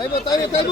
Maharaja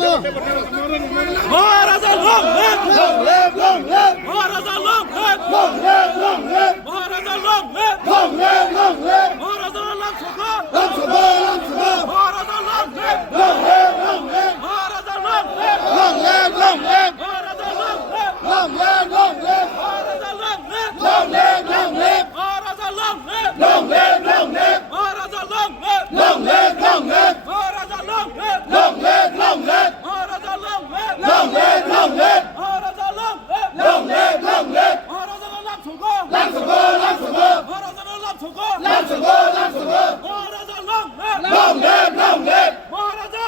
long live! Long live! Long live! Maharaja long live! Long live! Long live! Maharaja long live! Long live! Long live! Maharaja long sabha! Long sabha! Long sabha! Maharaja long live! Long live! Long live! Maharaja long live! Long live! Long live! Maharaja long live! Long live! Long live! Maharaja long live! Long live! Long live! Maharaja long live! Long live! Long live! Maharaja long live! Long live! Long live! Maharaja long live! Long live! Long live! Maharaja long live! Long live! Long live! Maharaja long live! Long live! Long live! Maharaja long sabha! Long sabha! Long sabha! Maharaja long sabha! Long sabha! Long sabha! Maharaja long live! Long live! Long live! Maharaja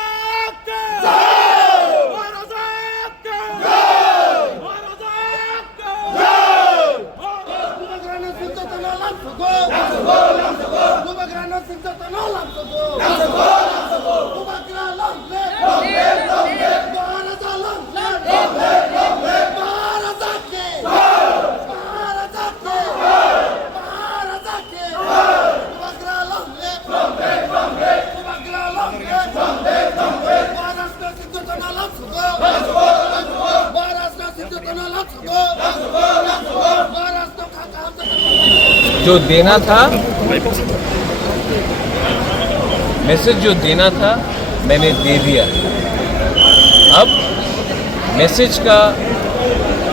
ke jai! Maharaja ke jai! Maharaja ke jai! Kubagrana Sintatana Lam sabha! Lam sabha! Lam sabha! Kubagrana Sintatana Lam sabha! Lam sabha! Lam sabha! Kubagrana Lam live! Long live! Long live! Maharaja long live! Long live! Long live! Maharaja ke jai! Maharaja ke jai! Maharaja ke jai! Kubagrana long live! Long live! Long live! Kubagrana long live! Long live! Long live! Maharashtra Sintatana Lam sabha! Lam sabha! Lam sabha! Maharashtra Sintatana Lam sabha! Lam sabha! Lam sabha! Maharashtra का काम जो देना था, message जो देना था मैंने दे दिया। अब मैसेज का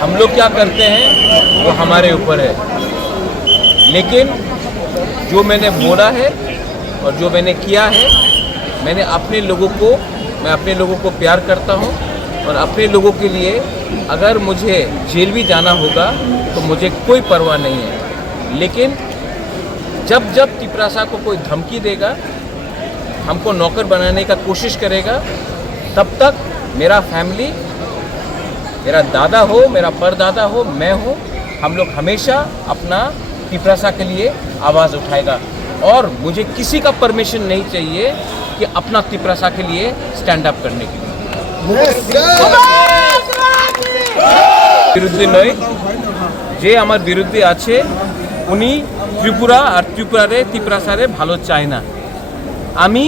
हम लोग क्या करते हैं वो हमारे ऊपर है, लेकिन जो मैंने बोला है और जो मैंने किया है, मैं अपने लोगों को प्यार करता हूँ और अपने लोगों के लिए अगर मुझे जेल भी जाना होगा तो मुझे कोई परवाह नहीं है। लेकिन जब तिपरासा को कोई धमकी देगा, हमको नौकर बनाने का कोशिश करेगा, तब तक मेरा फैमिली, मेरा दादा हो, मेरा परदादा हो, मैं हो, हम लोग हमेशा अपना तिपरासा के लिए आवाज़ उठाएगा। और मुझे किसी का परमिशन नहीं चाहिए कि अपना तिपरासा के लिए स्टैंड अप करने के लिए। বিরুদ্ধে নয়, যে আমার বিরুদ্ধে আছে উনি ত্রিপুরা আর ত্রিপুরারে তিপরাসারে ভালো চায় না। আমি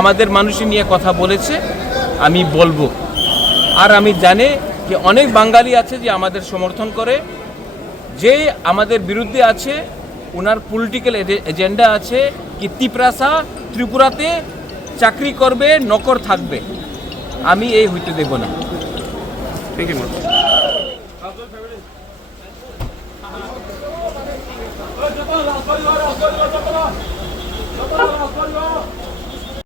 আমাদের মানুষই নিয়ে কথা বলেছে, আমি বলবো। আর আমি জানি যে অনেক বাঙালি আছে যে আমাদের সমর্থন করে, যে আমাদের বিরুদ্ধে আছে ওনার পলিটিক্যাল এজেন্ডা আছে কি তিপরাসা ত্রিপুরাতে চাকরি করবে, নকর থাকবে। আমি এই হইতে দেব না। Thank you.